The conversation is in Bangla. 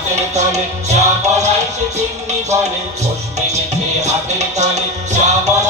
হাতের তলে যা বলাই সে চিমনি বাড়ে ছোস ভেঙেছে হাতের তলে যা বলাই